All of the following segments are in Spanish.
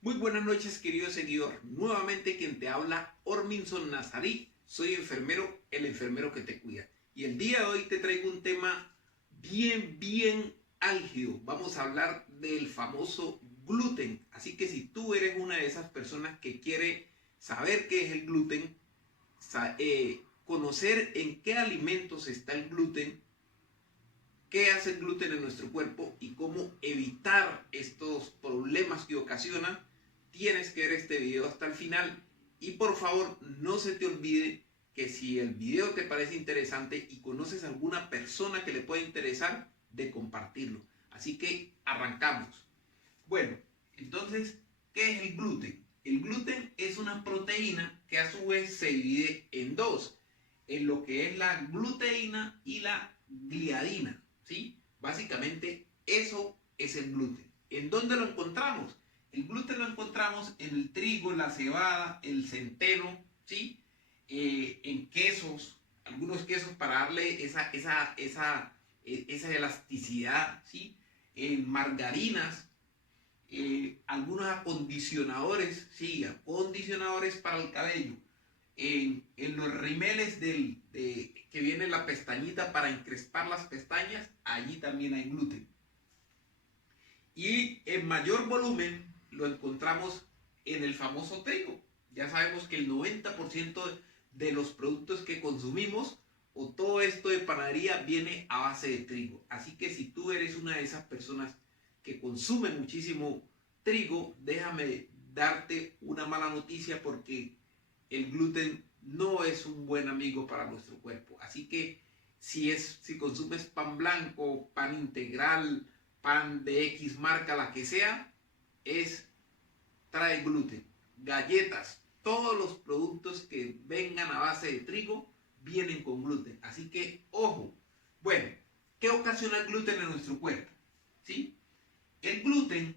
Muy buenas noches, querido seguidor. Nuevamente quien te habla, Orminson Nazarí. Soy enfermero, el enfermero que te cuida. Y el día de hoy te traigo un tema bien álgido. Vamos a hablar del famoso gluten. Así que si tú eres una de esas personas que quiere saber qué es el gluten, conocer en qué alimentos está el gluten, qué hace el gluten en nuestro cuerpo y cómo evitar estos problemas que ocasiona, tienes que ver este video hasta el final. Y por favor, no se te olvide que si el video te parece interesante y conoces a alguna persona que le pueda interesar, de compartirlo. Así que arrancamos. Bueno, entonces, ¿qué es el gluten? El gluten es una proteína que a su vez se divide en dos, en lo que es la gluteína y la gliadina, ¿sí? Básicamente eso es el gluten. ¿En dónde lo encontramos? El gluten lo encontramos en el trigo, la cebada, el centeno, ¿sí? En quesos, algunos quesos para darle esa elasticidad, ¿sí? En margarinas, algunos acondicionadores, sí, acondicionadores para el cabello, en los rimeles que viene la pestañita para encrespar las pestañas, allí también hay gluten. Y en mayor volumen lo encontramos en el famoso trigo. Ya sabemos que el 90% de los productos que consumimos o todo esto de panadería viene a base de trigo. Así que si tú eres una de esas personas que consume muchísimo trigo, déjame darte una mala noticia porque el gluten no es un buen amigo para nuestro cuerpo. Así que si consumes pan blanco, pan integral, pan de X marca, la que sea, trae gluten. Galletas, todos los productos que vengan a base de trigo vienen con gluten. Así que, ojo. Bueno, ¿qué ocasiona el gluten en nuestro cuerpo? ¿Sí? El gluten,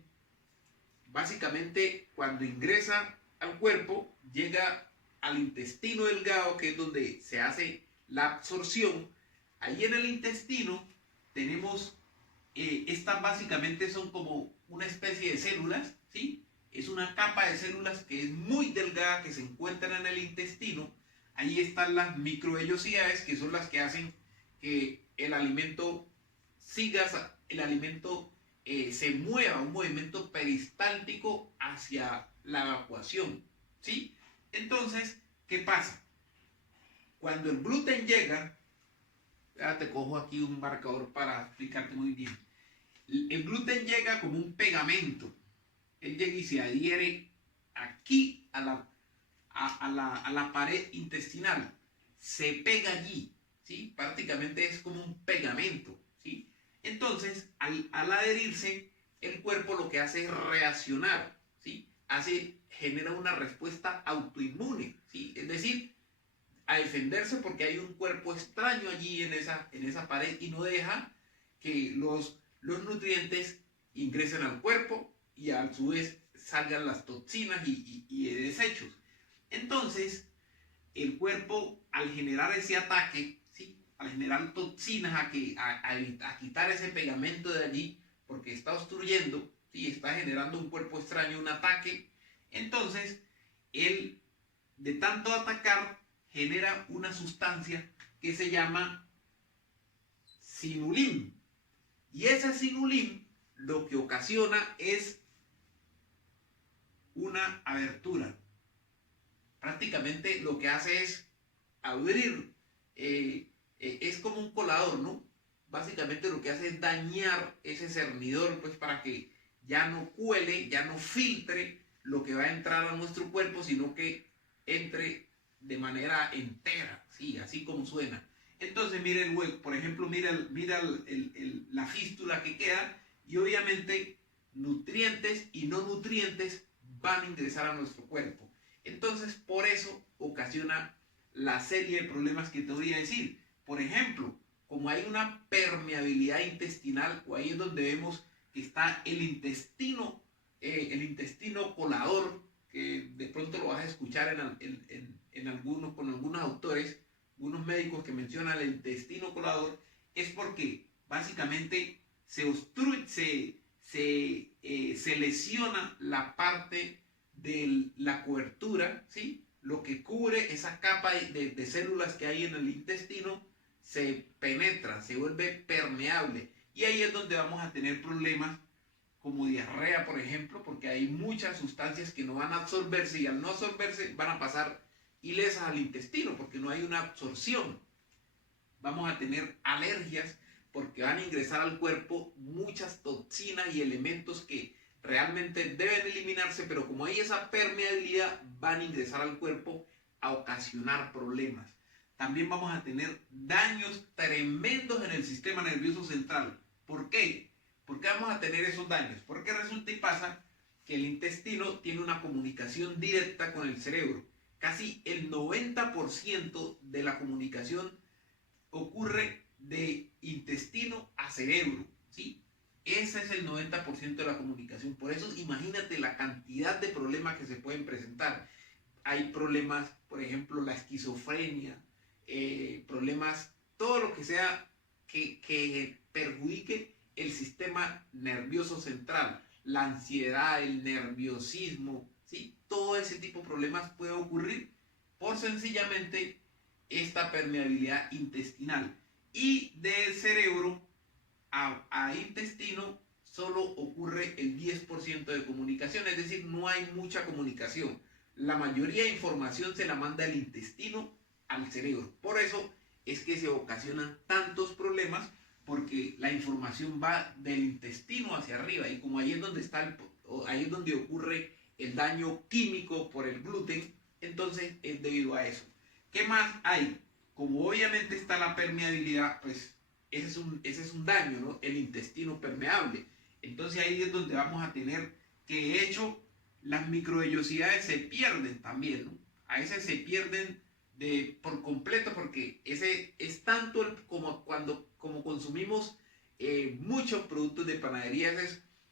básicamente, cuando ingresa al cuerpo, llega al intestino delgado, que es donde se hace la absorción. Ahí en el intestino tenemos, estas básicamente son como una especie de células, ¿sí? Es una capa de células que es muy delgada, que se encuentran en el intestino. Ahí están las microvellosidades, que son las que hacen que el alimento el alimento se mueva, un movimiento peristáltico hacia la evacuación, ¿sí? Entonces, ¿qué pasa? Cuando el gluten llega, ya te cojo aquí un marcador para explicarte muy bien. El gluten llega como un pegamento. Él llega y se adhiere aquí a la pared intestinal. Se pega allí, ¿sí? Prácticamente es como un pegamento, ¿sí? Entonces, al adherirse, el cuerpo lo que hace es reaccionar, ¿sí? Genera una respuesta autoinmune, ¿sí? Es decir, a defenderse porque hay un cuerpo extraño allí en esa pared y no deja que los nutrientes ingresen al cuerpo y a su vez salgan las toxinas y desechos. Entonces, el cuerpo, al generar ese ataque, ¿sí? Al generar toxinas a quitar ese pegamento de allí, porque está obstruyendo, ¿sí? Está generando un cuerpo extraño, un ataque. Entonces, él, de tanto atacar, genera una sustancia que se llama sinulín. Y ese sinulín lo que ocasiona es una abertura. Prácticamente lo que hace es abrir, es como un colador, ¿no? Básicamente lo que hace es dañar ese cernidor, pues para que ya no cuele, ya no filtre lo que va a entrar a nuestro cuerpo, sino que entre de manera entera, ¿sí? Así como suena. Entonces mira el hueco, por ejemplo, mira la fístula que queda y obviamente nutrientes y no nutrientes van a ingresar a nuestro cuerpo. Entonces, por eso ocasiona la serie de problemas que te voy a decir. Por ejemplo, como hay una permeabilidad intestinal, o ahí es donde vemos que está el intestino colador, que de pronto lo vas a escuchar con algunos autores, algunos médicos que mencionan el intestino colador, es porque básicamente se se lesiona la parte de la cobertura, ¿sí? Lo que cubre esa capa de células que hay en el intestino se penetra, se vuelve permeable. Y ahí es donde vamos a tener problemas como diarrea, por ejemplo, porque hay muchas sustancias que no van a absorberse y al no absorberse van a pasar ilesas al intestino porque no hay una absorción. Vamos a tener alergias porque van a ingresar al cuerpo muchas toxinas y elementos que realmente deben eliminarse, pero como hay esa permeabilidad, van a ingresar al cuerpo a ocasionar problemas. También vamos a tener daños tremendos en el sistema nervioso central. ¿Por qué? ¿Por qué vamos a tener esos daños? Porque resulta y pasa que el intestino tiene una comunicación directa con el cerebro. Casi el 90% de la comunicación ocurre de intestino a cerebro, ¿sí? Ese es el 90% de la comunicación. Por eso imagínate la cantidad de problemas que se pueden presentar. Hay problemas, por ejemplo, la esquizofrenia, problemas, todo lo que sea que perjudique el sistema nervioso central, la ansiedad, el nerviosismo, ¿sí? Todo ese tipo de problemas puede ocurrir por sencillamente esta permeabilidad intestinal. Y del cerebro a intestino solo ocurre el 10% de comunicación, es decir, no hay mucha comunicación. La mayoría de información se la manda el intestino al cerebro. Por eso es que se ocasionan tantos problemas, porque la información va del intestino hacia arriba y como ahí es donde ahí es donde ocurre el daño químico por el gluten, entonces es debido a eso. ¿Qué más hay? Como obviamente está la permeabilidad, pues ese es un daño, ¿no? El intestino permeable. Entonces ahí es donde vamos a tener que, de hecho, las microvellosidades se pierden también, ¿no? A veces se pierden por completo porque ese es tanto como como consumimos muchos productos de panadería.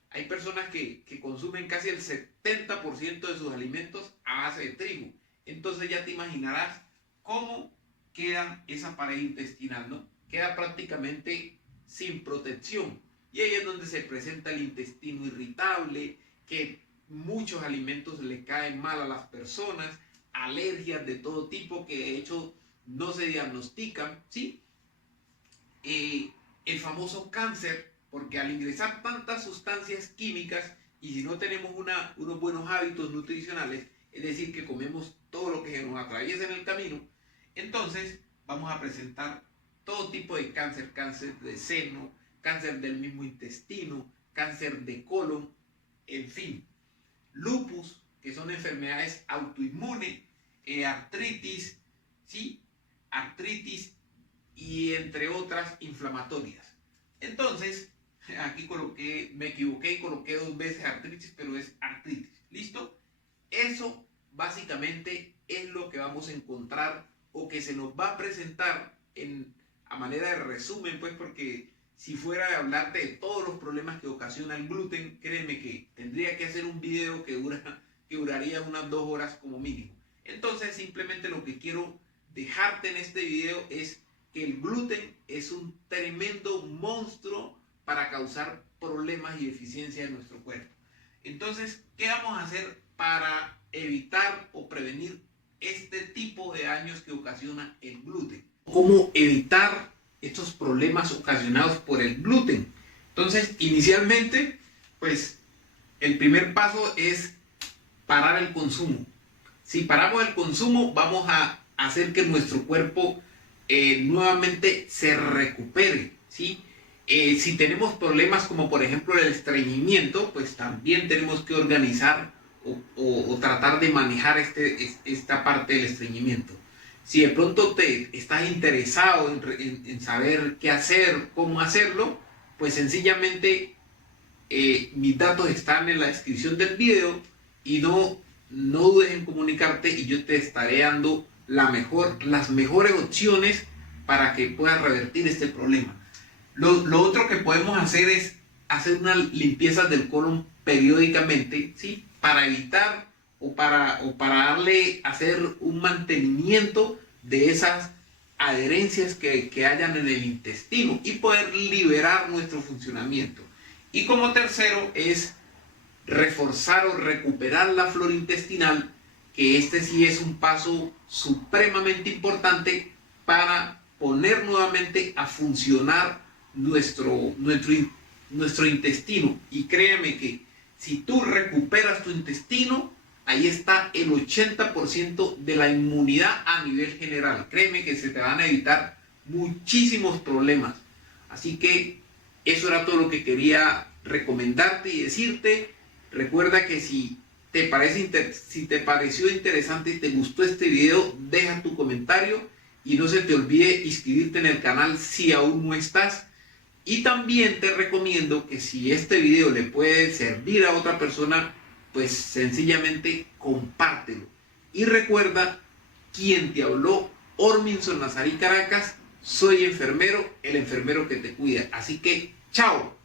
Hay personas que consumen casi el 70% de sus alimentos a base de trigo. Entonces ya te imaginarás cómo queda esa pared intestinal, ¿no? Queda prácticamente sin protección. Y ahí es donde se presenta el intestino irritable, que muchos alimentos le caen mal a las personas, alergias de todo tipo que de hecho no se diagnostican, ¿sí? El famoso cáncer, porque al ingresar tantas sustancias químicas y si no tenemos unos buenos hábitos nutricionales, es decir, que comemos todo lo que se nos atraviesa en el camino, entonces vamos a presentar todo tipo de cáncer, cáncer de seno, cáncer del mismo intestino, cáncer de colon, en fin, lupus, que son enfermedades autoinmunes, artritis, ¿sí? Artritis y entre otras inflamatorias. Entonces, aquí me equivoqué y coloqué 2 veces artritis, pero es artritis. ¿Listo? Eso básicamente es lo que vamos a encontrar o que se nos va a presentar a manera de resumen, pues, porque si fuera a hablarte de todos los problemas que ocasiona el gluten, créeme que tendría que hacer un video que duraría unas 2 horas como mínimo. Entonces, simplemente lo que quiero dejarte en este video es que el gluten es un tremendo monstruo para causar problemas y deficiencias en nuestro cuerpo. Entonces, ¿qué vamos a hacer para evitar o prevenir este tipo de daños que ocasiona el gluten? ¿Cómo evitar estos problemas ocasionados por el gluten? Entonces, inicialmente, pues, el primer paso es parar el consumo. Si paramos el consumo, vamos a hacer que nuestro cuerpo nuevamente se recupere, ¿sí? Si tenemos problemas como por ejemplo el estreñimiento, pues también tenemos que organizar o tratar de manejar esta parte del estreñimiento. Si de pronto te estás interesado en saber qué hacer, cómo hacerlo, pues sencillamente mis datos están en la descripción del video y no dudes en comunicarte y yo te estaré dando las mejores opciones para que puedas revertir este problema. Lo otro que podemos hacer es hacer una limpieza del colon periódicamente, ¿sí? Para evitar o para hacer un mantenimiento de esas adherencias que hayan en el intestino y poder liberar nuestro funcionamiento. Y como tercero es reforzar o recuperar la flora intestinal, que este sí es un paso supremamente importante para poner nuevamente a funcionar nuestro intestino. Y créeme que si tú recuperas tu intestino, ahí está el 80% de la inmunidad a nivel general. Créeme que se te van a evitar muchísimos problemas. Así que eso era todo lo que quería recomendarte y decirte. Recuerda que si te pareció interesante y te gustó este video, deja tu comentario y no se te olvide inscribirte en el canal si aún no estás. Y también te recomiendo que si este video le puede servir a otra persona, pues sencillamente compártelo. Y recuerda, quien te habló, Orminson Nazarí Caracas, soy enfermero, el enfermero que te cuida. Así que, chao.